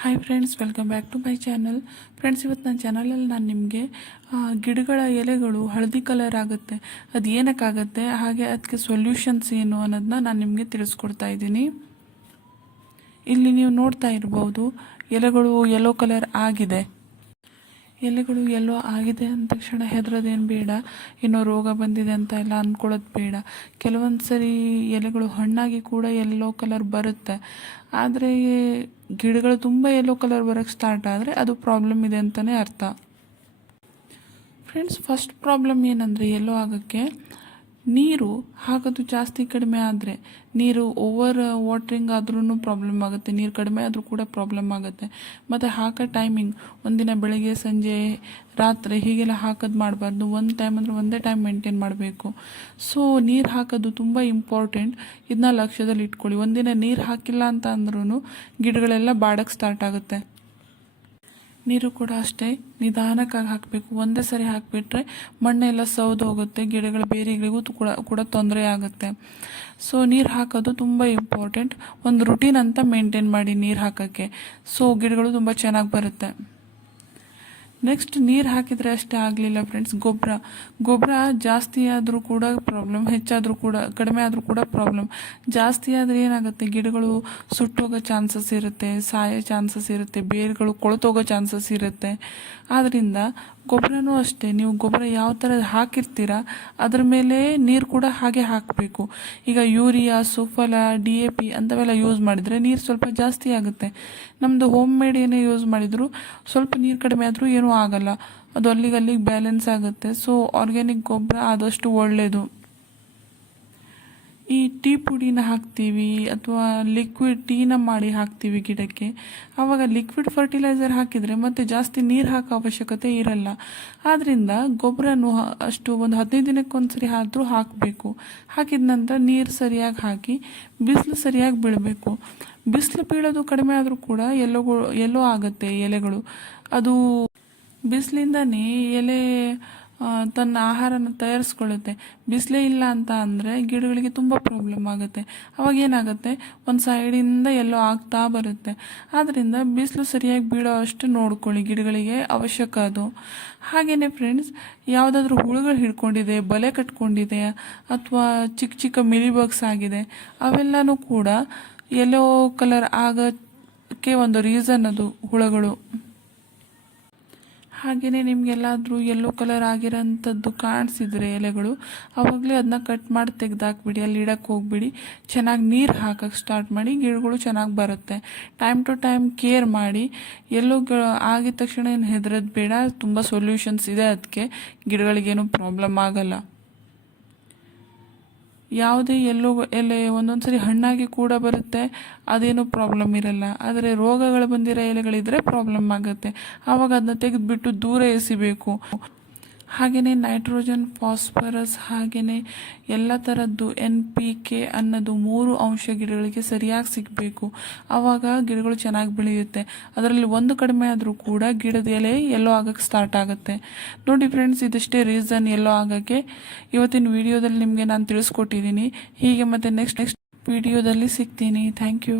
Hi friends welcome back to my channel friends ಇವತ್ತು ನನ್ನ ಚಾನಲಲ್ಲಿ ನಾನು ನಿಮಗೆ ಗಿಡಗಳ ಎಲೆಗಳು ಹಳದಿ ಕಲರ್ ಆಗುತ್ತೆ. ಅದು ಏನಕ್ಕಾಗತ್ತೆ? ಹಾಗೆ ಅದಕ್ಕೆ ಸೊಲ್ಯೂಷನ್ಸ್ ಏನು ಅನ್ನೋದನ್ನ ನಾನು ನಿಮಗೆ ತಿಳಿಸ್ಕೊಡ್ತಾ ಇದ್ದೀನಿ. ಇಲ್ಲಿ ನೀವು ನೋಡ್ತಾ ಇರ್ಬೋದು, ಎಲೆಗಳು ಯೆಲ್ಲೋ ಕಲರ್ ಆಗಿದೆ. ಎಲೆಗಳು ಎಲ್ಲೋ ಆಗಿದೆ ಅಂದ ತಕ್ಷಣ ಹೆದರೋದೇನು ಬೇಡ ಏನೋ ರೋಗ ಬಂದಿದೆ ಅಂತ ಎಲ್ಲ ಅಂದ್ಕೊಳ್ಳೋದು ಬೇಡ. ಕೆಲವೊಂದು ಸರಿ ಎಲೆಗಳು ಹಣ್ಣಾಗಿ ಕೂಡ ಎಲ್ಲೋ ಕಲರ್ ಬರುತ್ತೆ. ಆದರೆ ಗಿಡಗಳು ತುಂಬ ಎಲ್ಲೋ ಕಲರ್ ಬರೋಕ್ಕೆ ಸ್ಟಾರ್ಟ್ ಆದರೆ ಅದು ಪ್ರಾಬ್ಲಮ್ ಇದೆ ಅಂತಲೇ ಅರ್ಥ. ಫ್ರೆಂಡ್ಸ್ ಫಸ್ಟ್ ಪ್ರಾಬ್ಲಮ್ ಏನಂದರೆ ಎಲ್ಲೋ ಆಗೋಕ್ಕೆ ನೀರು ಹಾಕೋದು ಜಾಸ್ತಿ ಕಡಿಮೆ ಆದರೆ ನೀರು ಓವರ್ ವಾಟ್ರಿಂಗ್ ಆದ್ರೂ ಪ್ರಾಬ್ಲಮ್ ಆಗುತ್ತೆ, ನೀರು ಕಡಿಮೆ ಆದರೂ ಕೂಡ ಪ್ರಾಬ್ಲಮ್ ಆಗುತ್ತೆ. ಮತ್ತು ಹಾಕೋ ಟೈಮಿಂಗ್ ಒಂದಿನ ಬೆಳಗ್ಗೆ, ಸಂಜೆ, ರಾತ್ರಿ ಹೀಗೆಲ್ಲ ಹಾಕೋದು ಮಾಡಬಾರ್ದು. ಒಂದು ಟೈಮ್ ಅಂದರೆ ಒಂದೇ ಟೈಮ್ ಮೇಂಟೈನ್ ಮಾಡಬೇಕು. ಸೊ ನೀರು ಹಾಕೋದು ತುಂಬ ಇಂಪಾರ್ಟೆಂಟ್ ಇದನ್ನ ಲಕ್ಷ್ಯದಲ್ಲಿ ಇಟ್ಕೊಳ್ಳಿ. ಒಂದಿನ ನೀರು ಹಾಕಿಲ್ಲ ಅಂತ ಅಂದ್ರೂ ಗಿಡಗಳೆಲ್ಲ ಬಾಡಕ್ಕೆ ಸ್ಟಾರ್ಟ್ ಆಗುತ್ತೆ. ನೀರು ಕೂಡ ಅಷ್ಟೇ ನಿಧಾನಕ್ಕಾಗಿ ಹಾಕಬೇಕು. ಒಂದೇ ಸರಿ ಹಾಕಿಬಿಟ್ರೆ ಮಣ್ಣೆಲ್ಲ ಸೌದು ಹೋಗುತ್ತೆ, ಗಿಡಗಳ ಬೇರೆಗಳಿಗೂ ಕೂಡ ಕೂಡ ತೊಂದರೆ ಆಗುತ್ತೆ. ಸೊ ನೀರು ಹಾಕೋದು ತುಂಬ ಇಂಪಾರ್ಟೆಂಟ್ ಒಂದು ರುಟೀನ್ ಅಂತ ಮೇಂಟೈನ್ ಮಾಡಿ ನೀರು ಹಾಕೋಕ್ಕೆ. ಸೊ ಗಿಡಗಳು ತುಂಬ ಚೆನ್ನಾಗಿ ಬರುತ್ತೆ. ನೆಕ್ಸ್ಟ್ ನೀರು ಹಾಕಿದರೆ ಅಷ್ಟೇ ಆಗಲಿಲ್ಲ ಫ್ರೆಂಡ್ಸ್ ಗೊಬ್ಬರ ಗೊಬ್ಬರ ಜಾಸ್ತಿ ಆದರೂ ಕೂಡ ಪ್ರಾಬ್ಲಮ್ ಹೆಚ್ಚಾದರೂ ಕೂಡ, ಕಡಿಮೆ ಆದರೂ ಕೂಡ ಪ್ರಾಬ್ಲಮ್ ಜಾಸ್ತಿ ಆದರೆ ಏನಾಗುತ್ತೆ? ಗಿಡಗಳು ಸುಟ್ಟೋಗೋ ಚಾನ್ಸಸ್ ಇರುತ್ತೆ, ಸಾಯೋ ಚಾನ್ಸಸ್ ಇರುತ್ತೆ, ಬೇರುಗಳು ಕೊಳತೋಗೋ ಚಾನ್ಸಸ್ ಇರುತ್ತೆ. ಆದ್ದರಿಂದ ಗೊಬ್ಬರನೂ ಅಷ್ಟೇ. ನೀವು ಗೊಬ್ಬರ ಯಾವ ಥರ ಹಾಕಿರ್ತೀರ, ಅದ್ರ ಮೇಲೆ ನೀರು ಕೂಡ ಹಾಗೆ ಹಾಕಬೇಕು. ಈಗ urea, Suphala, D A P ಅಂಥವೆಲ್ಲ ಯೂಸ್ ಮಾಡಿದರೆ ನೀರು ಸ್ವಲ್ಪ ಜಾಸ್ತಿ ಆಗುತ್ತೆ. ನಮ್ಮದು ಹೋಮ್ ಮೇಡ್ ಏನೇ ಯೂಸ್ ಮಾಡಿದರೂ ಸ್ವಲ್ಪ ನೀರು ಕಡಿಮೆ ಆದರೂ ಏನೂ ಆಗಲ್ಲ. ಅದು ಅಲ್ಲಿಗೆ ಅಲ್ಲಿಗೆ ಬ್ಯಾಲೆನ್ಸ್ ಆಗುತ್ತೆ. ಸೊ ಆರ್ಗ್ಯಾನಿಕ್ ಗೊಬ್ಬರ ಆದಷ್ಟು ಒಳ್ಳೆಯದು ಈ ಟೀ ಪುಡಿನ ಹಾಕ್ತೀವಿ ಅಥವಾ ಲಿಕ್ವಿಡ್ ಟೀನ ಮಾಡಿ ಹಾಕ್ತೀವಿ ಗಿಡಕ್ಕೆ. ಆವಾಗ ಲಿಕ್ವಿಡ್ ಫರ್ಟಿಲೈಸರ್ ಹಾಕಿದರೆ ಮತ್ತೆ ಜಾಸ್ತಿ ನೀರು ಹಾಕೋ ಅವಶ್ಯಕತೆ ಇರಲ್ಲ. ಆದ್ದರಿಂದ ಗೊಬ್ಬರನೂ ಅಷ್ಟು ಒಂದು ಹದಿನೈದು ದಿನಕ್ಕೊಂದ್ಸರಿ ಆದರೂ ಹಾಕಬೇಕು. ಹಾಕಿದ ನಂತರ ನೀರು ಸರಿಯಾಗಿ ಹಾಕಿ ಬಿಸಿಲು ಸರಿಯಾಗಿ ಬೀಳಬೇಕು. ಬಿಸಿಲು ಬೀಳೋದು ಕಡಿಮೆ ಆದರೂ ಕೂಡ ಎಲ್ಲೋ ಎಲ್ಲೋ ಆಗುತ್ತೆ ಎಲೆಗಳು. ಅದು ಬಿಸಿಲಿಂದನೇ ಎಲೆ ತನ್ನ ಆಹಾರನ ತಯಾರಿಸ್ಕೊಳ್ಳುತ್ತೆ. ಬಿಸಿಲೇ ಇಲ್ಲ ಅಂತ ಅಂದರೆ ಗಿಡಗಳಿಗೆ ತುಂಬ ಪ್ರಾಬ್ಲಮ್ ಆಗುತ್ತೆ. ಅವಾಗ ಏನಾಗುತ್ತೆ? ಒಂದು ಸೈಡಿಂದ ಎಲ್ಲೋ ಆಗ್ತಾ ಬರುತ್ತೆ. ಆದ್ದರಿಂದ ಬಿಸಿಲು ಸರಿಯಾಗಿ ಬೀಳೋ ಅಷ್ಟು ನೋಡ್ಕೊಳ್ಳಿ ಗಿಡಗಳಿಗೆ ಅವಶ್ಯಕ ಅದು. ಹಾಗೆಯೇ ಫ್ರೆಂಡ್ಸ್ ಯಾವುದಾದ್ರೂ ಹುಳುಗಳು ಹಿಡ್ಕೊಂಡಿದೆ, ಬಲೆ ಕಟ್ಕೊಂಡಿದೆ, ಅಥವಾ ಚಿಕ್ಕ ಚಿಕ್ಕ ಮಿಲಿಬಗ್ಸ್ ಆಗಿದೆ, ಅವೆಲ್ಲನೂ ಕೂಡ ಎಲ್ಲೋ ಕಲರ್ ಆಗೋಕ್ಕೆ ಒಂದು ರೀಸನ್ ಅದು ಹುಳುಗಳು. ಹಾಗೆಯೇ ನಿಮಗೆಲ್ಲಾದರೂ ಯೆಲ್ಲೋ ಕಲರ್ ಆಗಿರೋಂಥದ್ದು ಕಾಣಿಸಿದ್ರೆ ಎಲೆಗಳು ಆವಾಗಲೇ ಅದನ್ನ ಕಟ್ ಮಾಡಿ ತೆಗೆದಾಕ್ಬಿಡಿ, ಅಲ್ಲಿ ಇಡಕ್ಕೆ ಹೋಗ್ಬಿಡಿ. ಚೆನ್ನಾಗಿ ನೀರು ಹಾಕಕ್ಕೆ ಸ್ಟಾರ್ಟ್ ಮಾಡಿ, ಗಿಡಗಳು ಚೆನ್ನಾಗಿ ಬರುತ್ತೆ. ಟೈಮ್ ಟು ಟೈಮ್ ಕೇರ್ ಮಾಡಿ. ಎಲ್ಲೋ ಆಗಿದ ತಕ್ಷಣ ಏನು ಹೆದರೋದು ಬೇಡ, ತುಂಬ ಸೊಲ್ಯೂಷನ್ಸ್ ಇದೆ ಅದಕ್ಕೆ ಗಿಡಗಳಿಗೇನು ಪ್ರಾಬ್ಲಮ್ ಆಗಲ್ಲ. ಯಾವುದೇ ಎಲ್ಲೋ ಎಲೆ ಒಂದೊಂದು ಸರಿ ಹಣ್ಣಾಗಿ ಕೂಡ ಬರುತ್ತೆ, ಅದೇನು ಪ್ರಾಬ್ಲಮ್ ಇರಲ್ಲ. ಆದರೆ ರೋಗಗಳು ಬಂದಿರೋ ಎಲೆಗಳಿದ್ರೆ ಪ್ರಾಬ್ಲಮ್ ಆಗುತ್ತೆ. ಆವಾಗ ಅದನ್ನ ತೆಗೆದುಬಿಟ್ಟು ದೂರ ಎಸಿಬೇಕು. ಹಾಗೆಯೇ ನೈಟ್ರೋಜನ್, ಫಾಸ್ಫರಸ್ ಹಾಗೆಯೇ ಎಲ್ಲ ಥರದ್ದು ಎನ್ ಪಿ ಕೆ ಅನ್ನೋದು ಮೂರು ಅಂಶ ಗಿಡಗಳಿಗೆ ಸರಿಯಾಗಿ ಸಿಗಬೇಕು. ಆವಾಗ ಗಿಡಗಳು ಚೆನ್ನಾಗಿ ಬೆಳೆಯುತ್ತೆ. ಅದರಲ್ಲಿ ಒಂದು ಕಡಿಮೆ ಆದರೂ ಕೂಡ ಗಿಡದ ಎಲೆ ಎಲ್ಲೋ ಆಗೋಕ್ಕೆ ಸ್ಟಾರ್ಟ್ ಆಗುತ್ತೆ. ನೋಡಿ ಫ್ರೆಂಡ್ಸ್ ಇದಷ್ಟೇ ರೀಸನ್ ಎಲ್ಲೋ ಆಗೋಕ್ಕೆ. ಇವತ್ತಿನ ವಿಡಿಯೋದಲ್ಲಿ ನಿಮಗೆ ನಾನು ತಿಳಿಸ್ಕೊಟ್ಟಿದ್ದೀನಿ. ಹೀಗೆ ಮತ್ತೆ ನೆಕ್ಸ್ಟ್ ನೆಕ್ಸ್ಟ್ ವಿಡಿಯೋದಲ್ಲಿ ಸಿಗ್ತೀನಿ. Thank you